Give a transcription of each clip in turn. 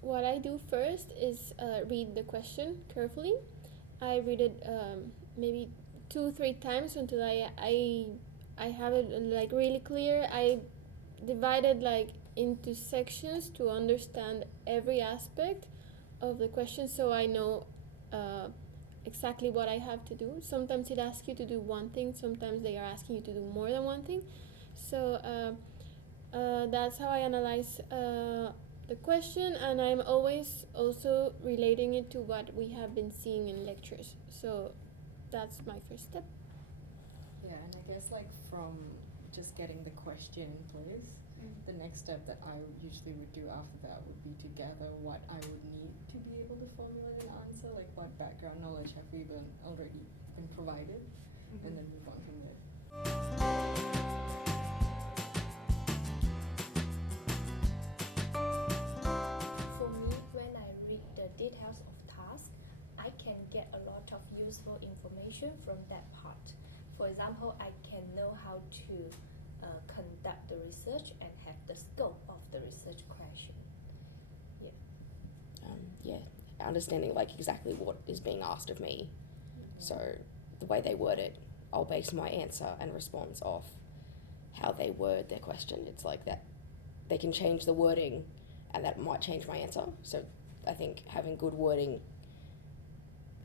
what I do first is read the question carefully. I read it maybe 2-3 times until I have it like really clear. I divide it like into sections to understand every aspect of the question, so I know exactly what I have to do. Sometimes it asks you to do one thing, sometimes they are asking you to do more than one thing. So that's how I analyze the question, and I'm always also relating it to what we have been seeing in lectures. So that's my first step. Yeah, and I guess like from just getting the question in place, the next step that I usually would do after that would be to gather what I would need to be able to formulate an answer, like what background knowledge have we already been provided, and then move on from there. For me, when I read the details of task, I can get a lot of useful information from that part. For example, I can know how to conduct the research and have the scope of the research question. Understanding like exactly what is being asked of me. So the way they word it, I'll base my answer and response off how they word their question. It's like that they can change the wording and that might change my answer. So I think having good wording,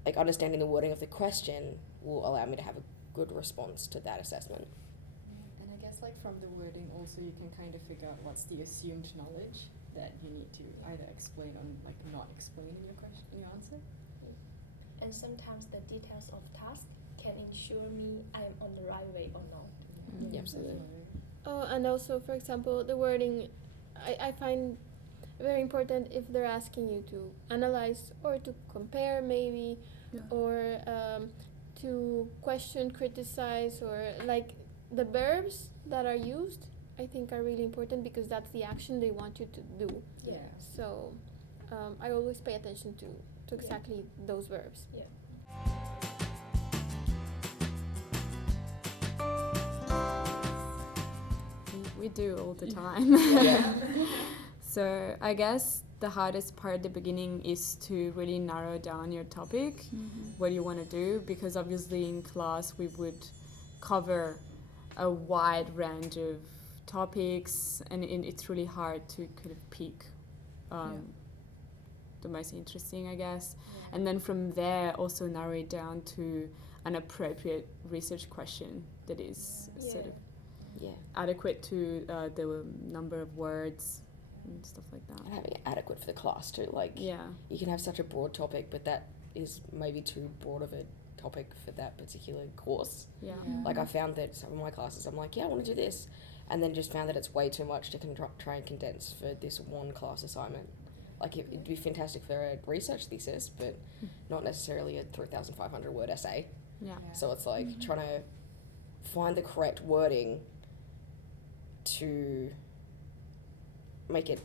like understanding the wording of the question, will allow me to have a good response to that assessment. And I guess like from the wording also you can kind of figure out what's the assumed knowledge that you need to either explain or like not explain in your question, in your answer. And sometimes the details of task can ensure me I am on the right way or not. Yeah, absolutely. Oh, and also, for example, the wording, I find very important if they're asking you to analyze or to compare maybe, or to question, criticize, or like the verbs that are used, I think are really important because that's the action they want you to do. Yeah. So I always pay attention to exactly those verbs. Yeah. We do all the time. Yeah. So I guess the hardest part at the beginning is to really narrow down your topic, what you want to do, because obviously in class we would cover a wide range of topics, and it's really hard to kind of pick the most interesting, I guess. Yeah. And then from there also narrow it down to an appropriate research question that is sort of adequate to the number of words and stuff like that. And having it adequate for the class too. Like, you can have such a broad topic, but that is maybe too broad of a topic for that particular course. Like, I found that some of my classes, I'm like, I want to do this, and then just found that it's way too much to try and condense for this one class assignment. Like, it'd be fantastic for a research thesis, but not necessarily a 3,500 word essay. So it's like trying to find the correct wording to make it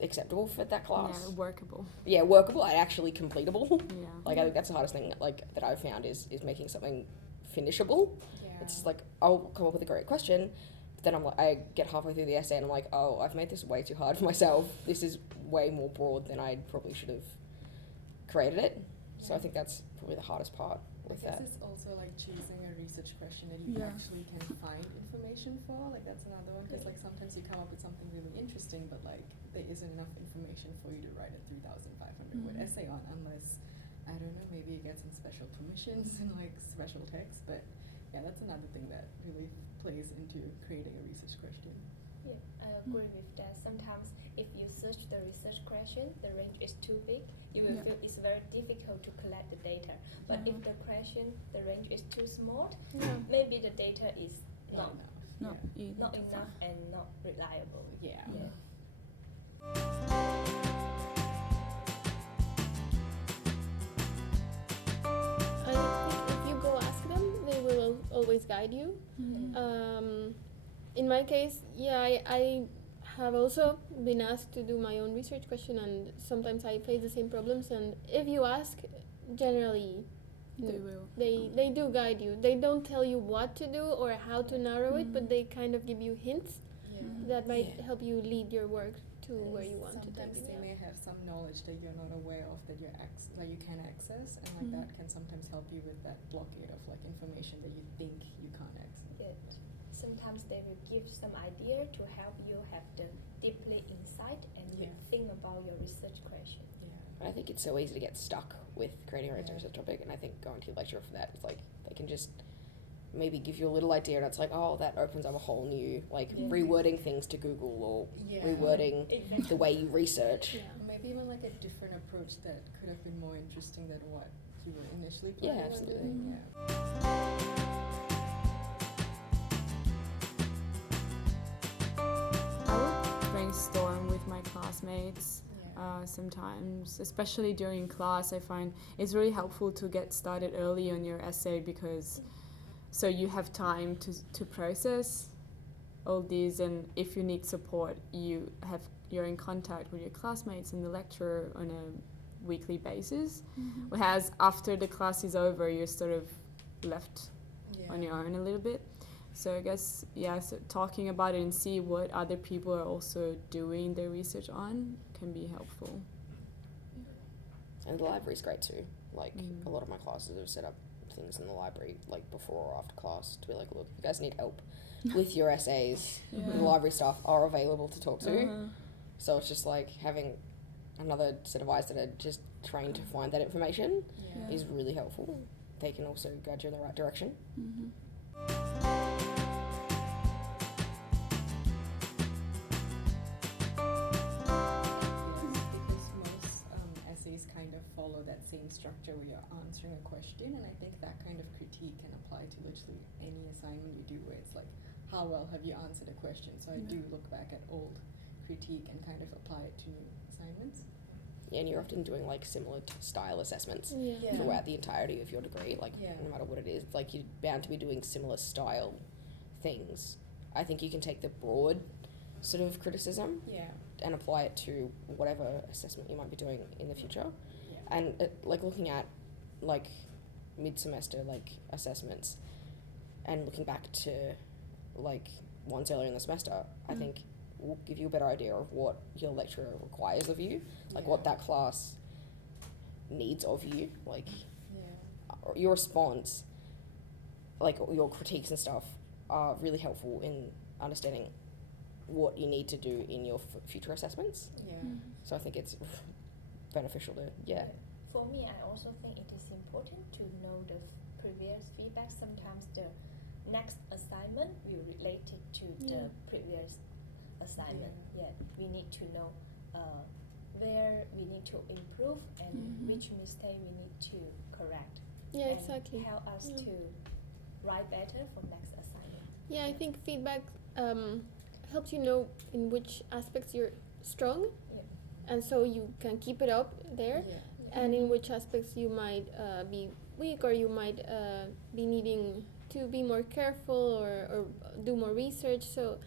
acceptable for that class. Workable. Yeah, workable and actually completable. Yeah. Like, I think that's the hardest thing that I've found is making something finishable. Yeah. It's just like, I'll come up with a great question, but then I get halfway through the essay and I'm like, oh, I've made this way too hard for myself. This is way more broad than I probably should have created it. So I think that's probably the hardest part with that. I guess it's also like choosing a research question that you actually can find information for. Like, that's another one, because like sometimes you come up with something really interesting, but like there isn't enough information for you to write a 3,500 word essay on, unless, I don't know, maybe it gets in special permissions and like special text. But yeah, that's another thing that really plays into creating a research question. Yeah, I agree with that. Sometimes if you search the research question, the range is too big, you will feel it's very difficult to collect the data. But if the question, the range is too small, maybe the data is not enough and not reliable. Yeah. I think if you go ask them, they will always guide you. In my case, I have also been asked to do my own research question, and sometimes I face the same problems, and if you ask, generally They will. They do guide you. They don't tell you what to do or how to narrow it, but they kind of give you hints that might help you lead your work to where you want to take sometimes it. they may have some knowledge that you're not aware of that that you can access, and like that can sometimes help you with that blockade of like information that you think you can't access. Yeah. Sometimes they will give some idea to help you have the deeply insight and you think about your research question. Yeah. I think it's so easy to get stuck with creating a research topic, and I think going to your lecturer for that is like they can just maybe give you a little idea, and it's like, oh, that opens up a whole new like rewording things to Google or rewording the way you research. Yeah. Or maybe even like a different approach that could have been more interesting than what you were initially planning on doing. I would brainstorm with my classmates sometimes, especially during class. I find it's really helpful to get started early on your essay because so you have time to process all these, and if you need support, you're in contact with your classmates and the lecturer on a weekly basis. Whereas after the class is over, you're sort of left on your own a little bit. So I guess, so talking about it and see what other people are also doing their research on can be helpful. And the library's great too. Like a lot of my classes have set up things in the library like before or after class to be like, look, if you guys need help with your essays, the library staff are available to talk to. So it's just like having another set of eyes that are just trained to find that information is really helpful. They can also guide you in the right direction. Kind of follow that same structure where you're answering a question, and I think that kind of critique can apply to literally any assignment you do, where it's like, how well have you answered a question? So I do look back at old critique and kind of apply it to new assignments. Yeah, and you're often doing like similar style assessments throughout the entirety of your degree, like no matter what it is, like you're bound to be doing similar style things. I think you can take the broad sort of criticism and apply it to whatever assessment you might be doing in the future. And like looking at like mid-semester like assessments and looking back to like ones earlier in the semester, I think will give you a better idea of what your lecturer requires of you, like what that class needs of you, like your response, like your critiques and stuff are really helpful in understanding what you need to do in your future assessments. So I think it's beneficial to For me, I also think it is important to know the previous feedback. Sometimes the next assignment will relate it to the previous assignment. We need to know where we need to improve and which mistake we need to correct. Yeah, and exactly. Help us to write better for next assignment. Yeah, I think feedback helps you know in which aspects you're strong, and so you can keep it up there, and in which aspects you might be weak, or you might be needing to be more careful or do more research. So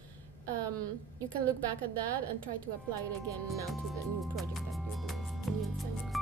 you can look back at that and try to apply it again now to the new project that you're doing, the new assignment.